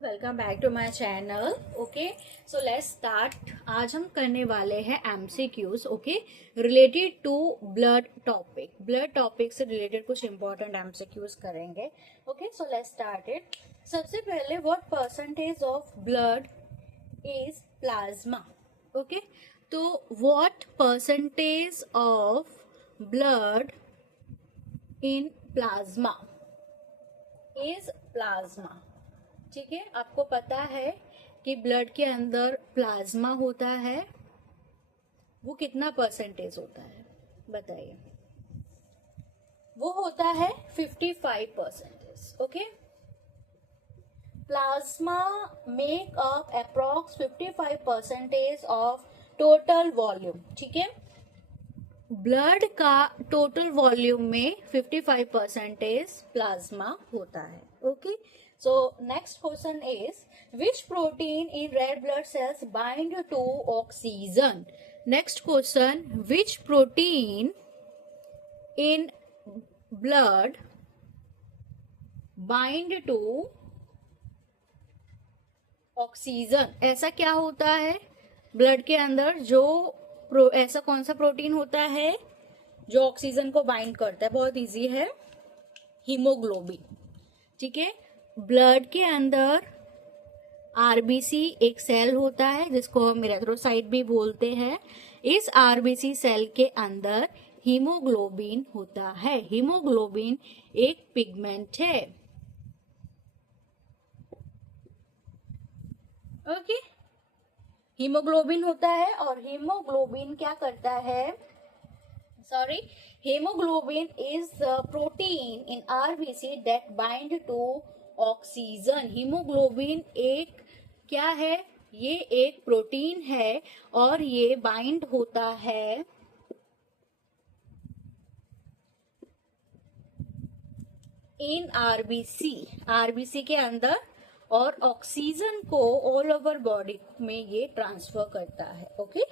Welcome back to my channel. Okay, so let's start. आज हम करने वाले हैं MCQs. Okay, related to blood topic से रिलेटेड कुछ इंपॉर्टेंट एमसीक्यूज करेंगे। Okay, so let's start it. सबसे पहले, what percentage of blood is plasma? Okay, तो what percentage of blood in plasma is plasma. ठीक है, आपको पता है कि ब्लड के अंदर प्लाज्मा होता है, वो कितना परसेंटेज होता है बताइए? वो होता है 55%। Okay, plasma make up approx 55% of total volume. ठीक है, ब्लड का टोटल वॉल्यूम में 55% प्लाज्मा होता है। Okay, so next question is, which protein in red blood cells bind to oxygen? Next question, which protein in blood bind to oxygen? ऐसा क्या होता है ब्लड के अंदर जो ऐसा कौन सा प्रोटीन होता है जो ऑक्सीजन को बाइंड करता है? बहुत इजी है, हीमोग्लोबिन। ठीक है, ब्लड के अंदर आरबीसी एक सेल होता है जिसको हम इरेथ्रोसाइट भी बोलते हैं। इस आरबीसी सेल के अंदर हीमोग्लोबिन होता है। हीमोग्लोबिन एक पिगमेंट है। ओके, हीमोग्लोबिन होता है और हीमोग्लोबिन क्या करता है? Sorry, hemoglobin is the protein in RBC that bind to oxygen. Haemoglobin एक क्या है? ये एक प्रोटीन है और ये बाइंड होता है इन आरबीसी के अंदर और ऑक्सीजन को ऑल ओवर बॉडी में ये ट्रांसफर करता है। ओके,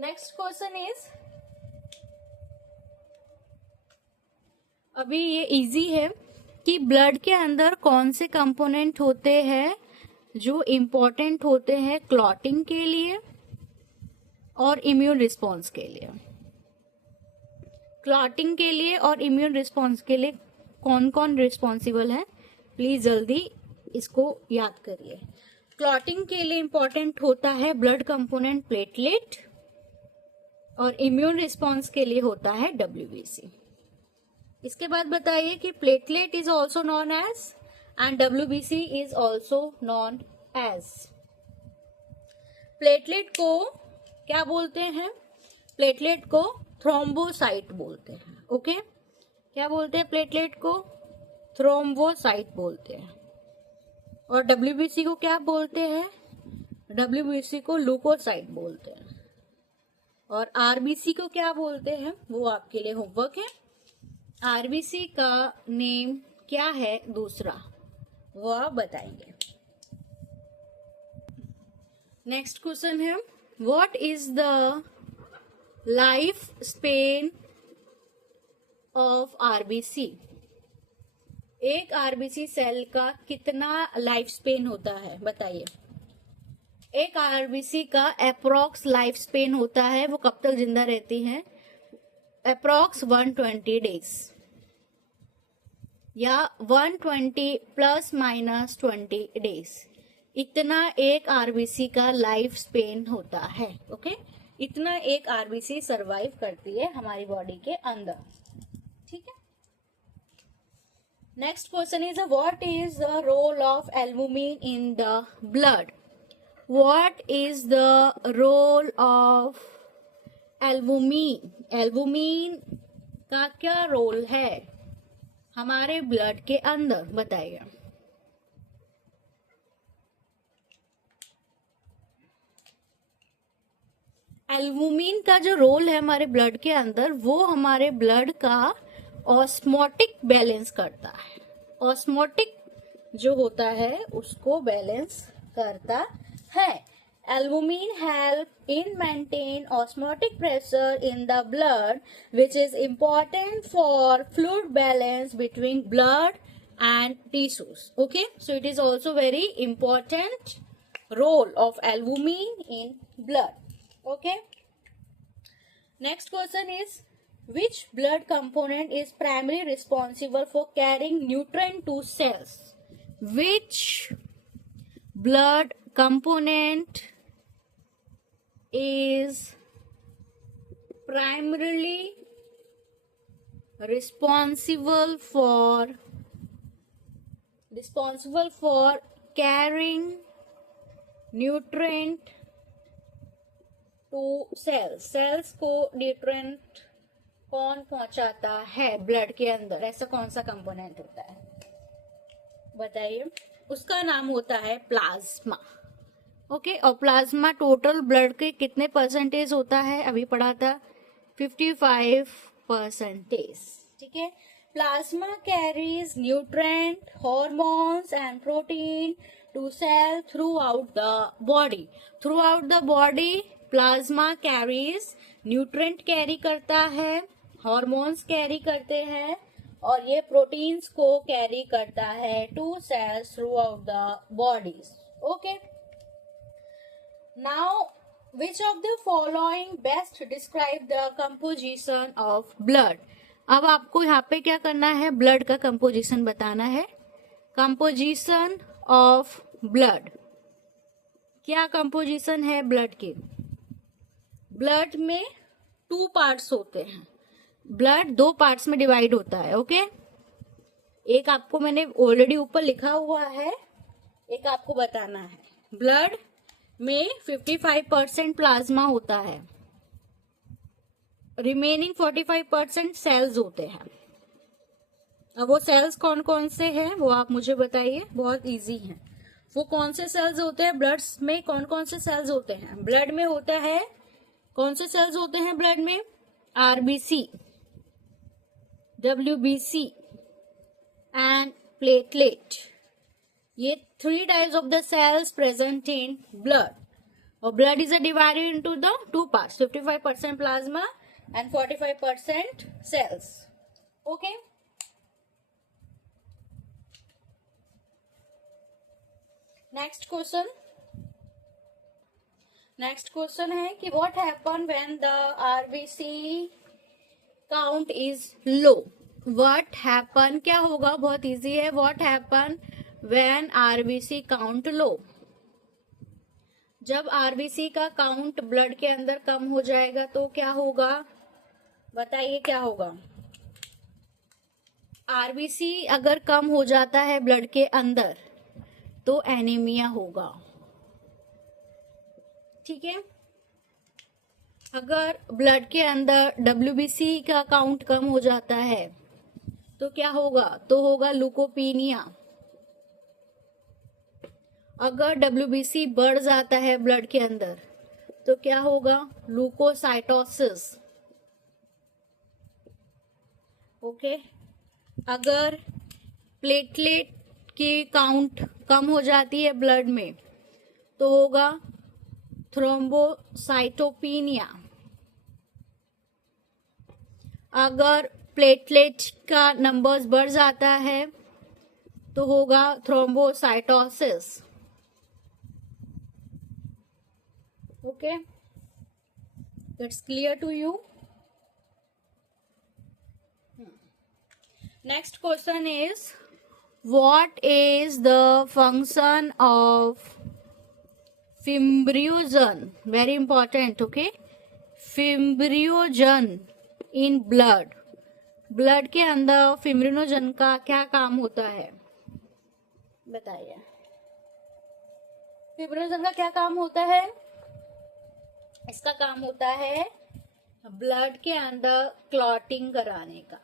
नेक्स्ट क्वेश्चन इज, अभी ये इजी है कि ब्लड के अंदर कौन से कंपोनेंट होते हैं जो इम्पोर्टेंट होते हैं क्लॉटिंग के लिए और इम्यून रिस्पॉन्स के लिए? क्लॉटिंग के लिए और इम्यून रिस्पॉन्स के लिए कौन कौन रिस्पॉन्सिबल है? प्लीज जल्दी इसको याद करिए। क्लॉटिंग के लिए इंपॉर्टेंट होता है ब्लड कंपोनेंट प्लेटलेट और इम्यून रिस्पॉन्स के लिए होता है डब्ल्यूबीसी। इसके बाद बताइए कि platelet is also known as and WBC is also known as. Platelet को क्या बोलते हैं? प्लेटलेट को थ्रोम्बोसाइट बोलते हैं। ओके, क्या बोलते हैं प्लेटलेट को? थ्रोम्बोसाइट बोलते हैं। और डब्ल्यूबीसी को क्या बोलते हैं? डब्ल्यूबीसी को लुकोसाइट बोलते हैं। और आरबीसी को क्या बोलते हैं? वो आपके लिए होमवर्क है। आरबीसी का नेम क्या है दूसरा, वो आप बताएंगे। नेक्स्ट क्वेश्चन है, what is the life span of RBC? एक आरबीसी सेल का कितना लाइफ स्पेन होता है बताइए? एक आरबीसी का अप्रॉक्स लाइफ स्पेन होता है, वो कब तक जिंदा रहती है? अप्रॉक्स 120 डेज या 120 प्लस माइनस 20 डेज, इतना एक आरबीसी का लाइफ स्पेन होता है। ओके, इतना एक आरबीसी सरवाइव करती है हमारी बॉडी के अंदर। ठीक है, next question is, what is the role of albumin in the blood? What is the role of albumin? Albumin का क्या रोल है हमारे ब्लड के अंदर बताइए? एल्बुमिन का जो रोल है हमारे ब्लड के अंदर, वो हमारे ब्लड का ऑस्मोटिक बैलेंस करता है। ऑस्मोटिक जो होता है उसको बैलेंस करता है। Albumin help in maintain osmotic pressure in the blood, which is important for fluid balance between blood and tissues. Okay, so it is also very important role of albumin in blood. Okay, next question is, which blood component is primarily responsible for carrying nutrient to cells? Which blood component is primarily responsible for carrying nutrient to cells को nutrient कौन पहुंचाता है blood के अंदर? ऐसा कौन सा component होता है बताइए? उसका नाम होता है प्लाज्मा. ओके, और प्लाज्मा टोटल ब्लड के कितने परसेंटेज होता है? अभी पढ़ा था 55%. ठीक है, plasma carries nutrient, hormones and protein to cell throughout the body. Throughout the body plasma carries nutrient carry करता है, हार्मोन्स कैरी करते हैं और ये प्रोटीन्स को कैरी करता है to cells throughout the bodies. Okay, now which of the following best describe the composition of blood? अब आपको यहाँ पे क्या करना है? ब्लड का कंपोजिशन बताना है. कंपोजिशन ऑफ ब्लड, क्या कंपोजिशन है ब्लड के? ब्लड में 2 पार्ट्स होते हैं. ब्लड 2 पार्ट्स में डिवाइड होता है. ओके, एक आपको मैंने ऑलरेडी ऊपर लिखा हुआ है, एक आपको बताना है. ब्लड में 55% प्लाज्मा होता है, रिमेनिंग 45% सेल्स होते हैं. अब वो सेल्स कौन कौन से हैं वो आप मुझे बताइए. बहुत इजी है. वो कौन से सेल्स होते हैं? ब्लड में कौन कौन से सेल्स होते हैं? ब्लड में होता है, कौन से सेल्स होते हैं ब्लड में? RBC, WBC and platelet. ये 3 types of the cells present in blood. और blood is divided into the 2 parts, 55% plasma and 45% cells. Okay, next question है कि what happen when the RBC count is low? what happen, क्या होगा? बहुत easy है. what happen when RBC count low? जब RBC का count blood के अंदर कम हो जाएगा तो क्या होगा? बताइए क्या होगा? आरबीसी अगर कम हो जाता है ब्लड के अंदर तो एनीमिया होगा. ठीक है, अगर ब्लड के अंदर डब्ल्यूबीसी का काउंट कम हो जाता है तो क्या होगा? तो होगा ल्यूकोपीनिया. अगर डब्ल्यूबीसी बढ़ जाता है ब्लड के अंदर तो क्या होगा? ल्यूकोसाइटोसिस. ओके, अगर प्लेटलेट की काउंट कम हो जाती है ब्लड में तो होगा थ्रोम्बोसाइटोपिनिया. अगर प्लेटलेट का नंबर्स बढ़ जाता है तो होगा thrombocytosis. Okay, that's clear to you. Next question is, what is the function of fibrinogen? Very important. Okay, fibrinogen in blood. Blood के अंदर फिब्रिनोजन का क्या काम होता है बताइए? फिब्रिनोजन का क्या काम होता है? इसका काम होता है ब्लड के अंदर क्लॉटिंग कराने का.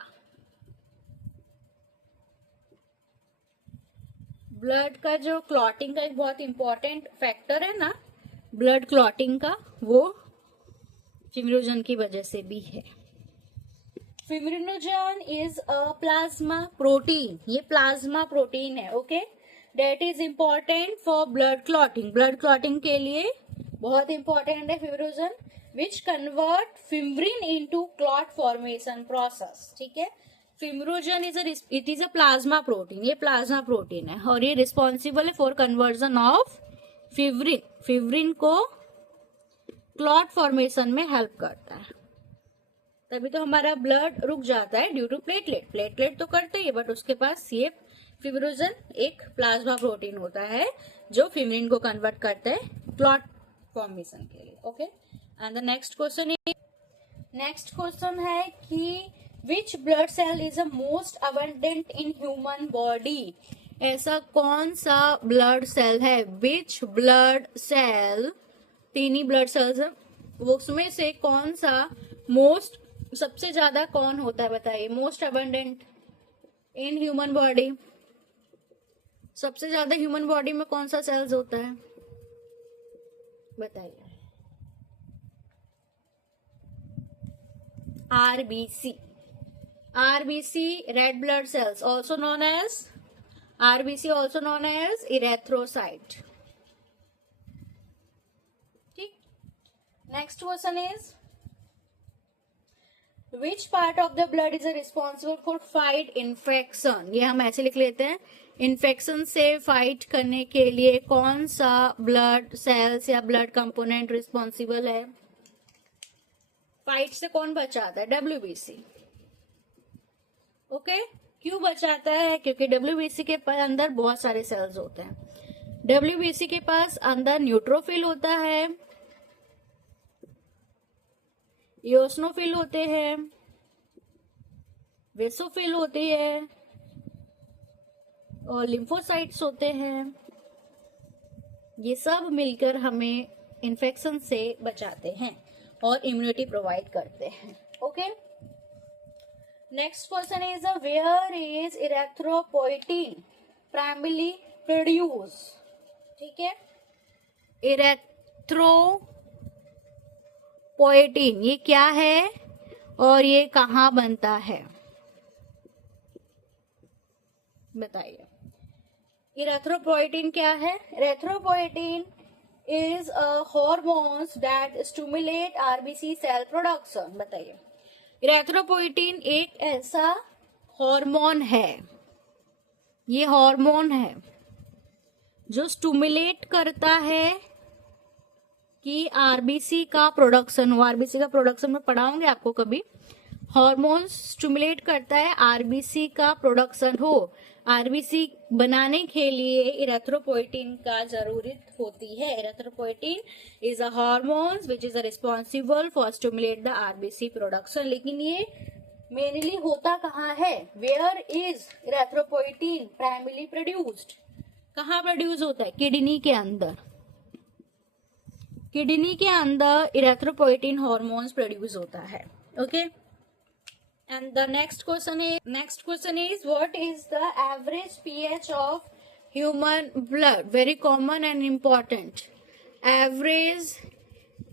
ब्लड का जो क्लॉटिंग का एक बहुत इंपॉर्टेंट फैक्टर है ना, ब्लड क्लॉटिंग का, वो फिब्रिनोजन की वजह से भी है. Fibrinogen is a plasma protein. ये प्लाज्मा प्रोटीन है. Okay, that is important for blood clotting. Blood clotting के लिए बहुत इंपॉर्टेंट है fibrinogen, which convert fibrin into clot formation process. ठीक है, fibrinogen it is a plasma protein, ये plasma protein है और ये रिस्पॉन्सिबल है for conversion of fibrin, fibrin को क्लॉट फॉर्मेशन में हेल्प करता है। तभी तो हमारा ब्लड रुक जाता है ड्यू टू प्लेटलेट, प्लेटलेट तो करते ही बट उसके पास ये फिब्रोजन एक प्लाज्मा प्रोटीन होता है जो फिब्रिन को कन्वर्ट करता है क्लॉट फॉर्मेशन के लिए। Okay, and the next question है कि which blood cell is the most abundant in human body, ऐसा कौन सा ब्लड सेल है, विच ब्लड सेल, तीन ही ब्लड सेल्स है, वो उसमें से कौन सा मोस्ट, सबसे ज्यादा कौन होता है बताइए, most abundant in human body, सबसे ज्यादा ह्यूमन बॉडी में कौन सा सेल्स होता है बताइए। RBC, RBC red blood cells also known as RBC, also known as erythrocyte। ठीक, next question is which part of the blood is responsible for fight infection, ये हम ऐसे लिख लेते हैं, इन्फेक्शन से फाइट करने के लिए कौन सा ब्लड सेल्स या ब्लड कंपोनेंट रिस्पॉन्सिबल है, फाइट से कौन बचाता है, WBC। ओके, क्यों बचाता है, क्योंकि WBC के अंदर बहुत सारे सेल्स होते हैं। WBC के पास अंदर न्यूट्रोफिल होता है, इओसिनोफिल होते हैं, वेसोफिल होती है और लिम्फोसाइट्स होते हैं। ये सब मिलकर हमें इन्फेक्शन से बचाते हैं और इम्यूनिटी प्रोवाइड करते हैं। Okay, next question is where is erythropoietin primary produce, ठीक है, इरेथ्रोपोइटिन ये क्या है और ये कहाँ बनता है बताइए। इरेथ्रोपोइटिन क्या है, erythropoietin is hormones that stimulate RBC cell production, बताइए। इरेथ्रोपोइटिन एक ऐसा हार्मोन है, ये हार्मोन है जो स्टिमुलेट करता है कि आरबीसी का प्रोडक्शन हो, आरबीसी का प्रोडक्शन में पढ़ाऊंगे आपको कभी, हार्मोन स्टिमुलेट करता है आरबीसी का प्रोडक्शन हो, आरबीसी बनाने के लिए इरेथ्रोपोइटिन का जरूरत होती है। Erythropoietin is a hormone which is responsible for stimulate the RBC production, लेकिन ये मेनली होता कहाँ है, where is erythropoietin primary produced, कहाँ प्रोड्यूस होता है, किडनी के अंदर, किडनी के अंदर इरेथ्रोपोइटिन हार्मोन्स प्रोड्यूस होता है। Okay, and the next question is what is the average pH of human blood, very common and important, average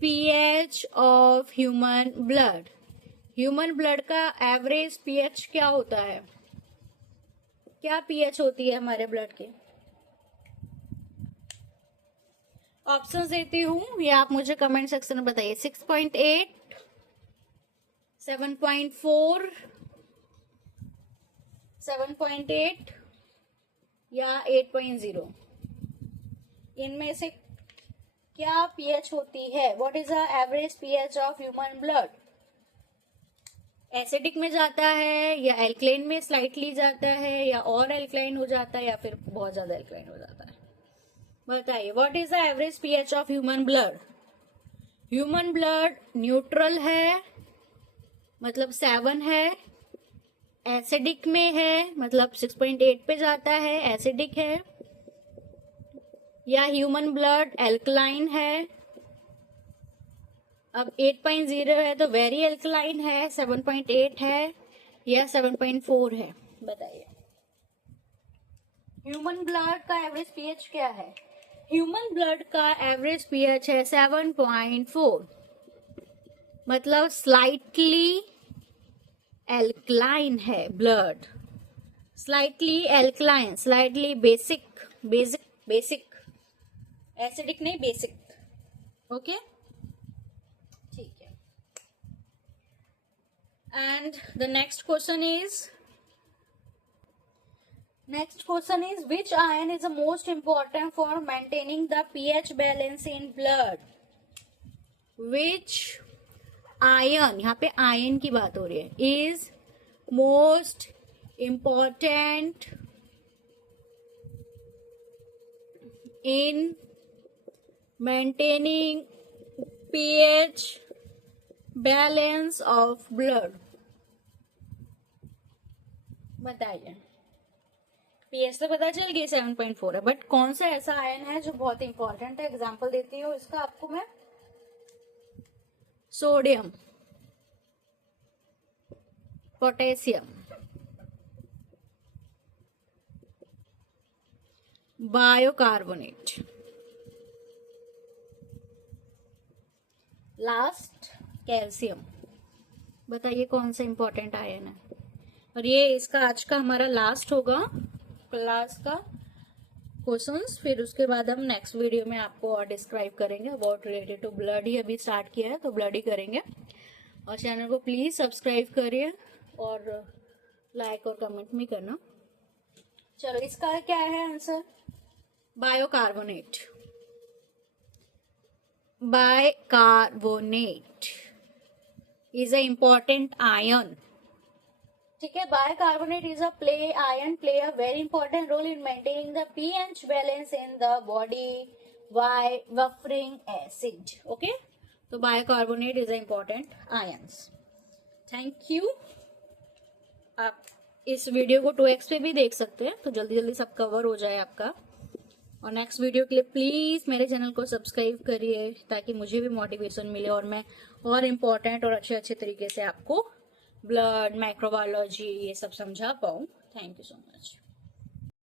pH of human blood, human blood का average pH क्या होता है, क्या pH होती है हमारे ब्लड के, ऑप्शंस देती हूँ या आप मुझे कमेंट सेक्शन में बताइए। 6.8, 7.4, 7.8 या 8.0, इनमें से क्या पीएच होती है, what is the average pH of human blood, acidic में जाता है या एल्कलाइन में स्लाइटली जाता है या और एल्कलाइन हो जाता है या फिर बहुत ज्यादा एल्कलाइन हो जाता है, बताइए। What is the average pH of human blood, human blood neutral है मतलब 7 है, एसिडिक में है मतलब 6.8 पे जाता है, एसिडिक है, या ह्यूमन ब्लड एल्कलाइन है, अब 8.0 है तो वेरी एल्कलाइन है, 7.8 है या 7.4 है, बताइए। ह्यूमन ब्लड का एवरेज पीएच क्या है, ह्यूमन ब्लड का एवरेज पीएच है 7.4, मतलब स्लाइटली एल्कलाइन है blood, slightly alkaline, slightly basic, acidic नहीं बेसिक। ओके, ठीक है। And the next question is Next question is which ion is the most important for maintaining the pH balance in blood? Which ion, यहाँ पे ion की बात हो रही है, is most important in maintaining pH balance of blood? बताइए। PH तो पता चल गई 7.4 है, बट कौन सा ऐसा आयन है जो बहुत इंपॉर्टेंट है? एग्जांपल देती हूँ इसका आपको मैं। Sodium, potassium, bicarbonate, last calcium. बताइए कौन सा इंपॉर्टेंट आयन है? और ये इसका आज का हमारा लास्ट होगा क्लास का क्वेश्चंस। फिर उसके बाद हम नेक्स्ट वीडियो में आपको और डिस्क्राइब करेंगे अबाउट रिलेटेड टू ब्लड। ही अभी स्टार्ट किया है तो ब्लड ही करेंगे। और चैनल को प्लीज सब्सक्राइब करिए और लाइक और कमेंट भी करना। चलो इसका क्या है answer? Bicarbonate. Bicarbonate is a important ion. ठीक है, bicarbonate is a ion play a very important role in maintaining the pH balance in the body by buffering acid. Okay, तो bicarbonate is a important ions. Thank you. आप इस video को 2x पे भी देख सकते हैं तो जल्दी जल्दी सब कवर हो जाए आपका। और नेक्स्ट वीडियो के लिए प्लीज मेरे चैनल को सब्सक्राइब करिए ताकि मुझे भी मोटिवेशन मिले और मैं और इम्पोर्टेंट और अच्छे तरीके से आपको ब्लड, माइक्रोबायोलॉजी ये सब समझा पाऊँ। Thank you so much.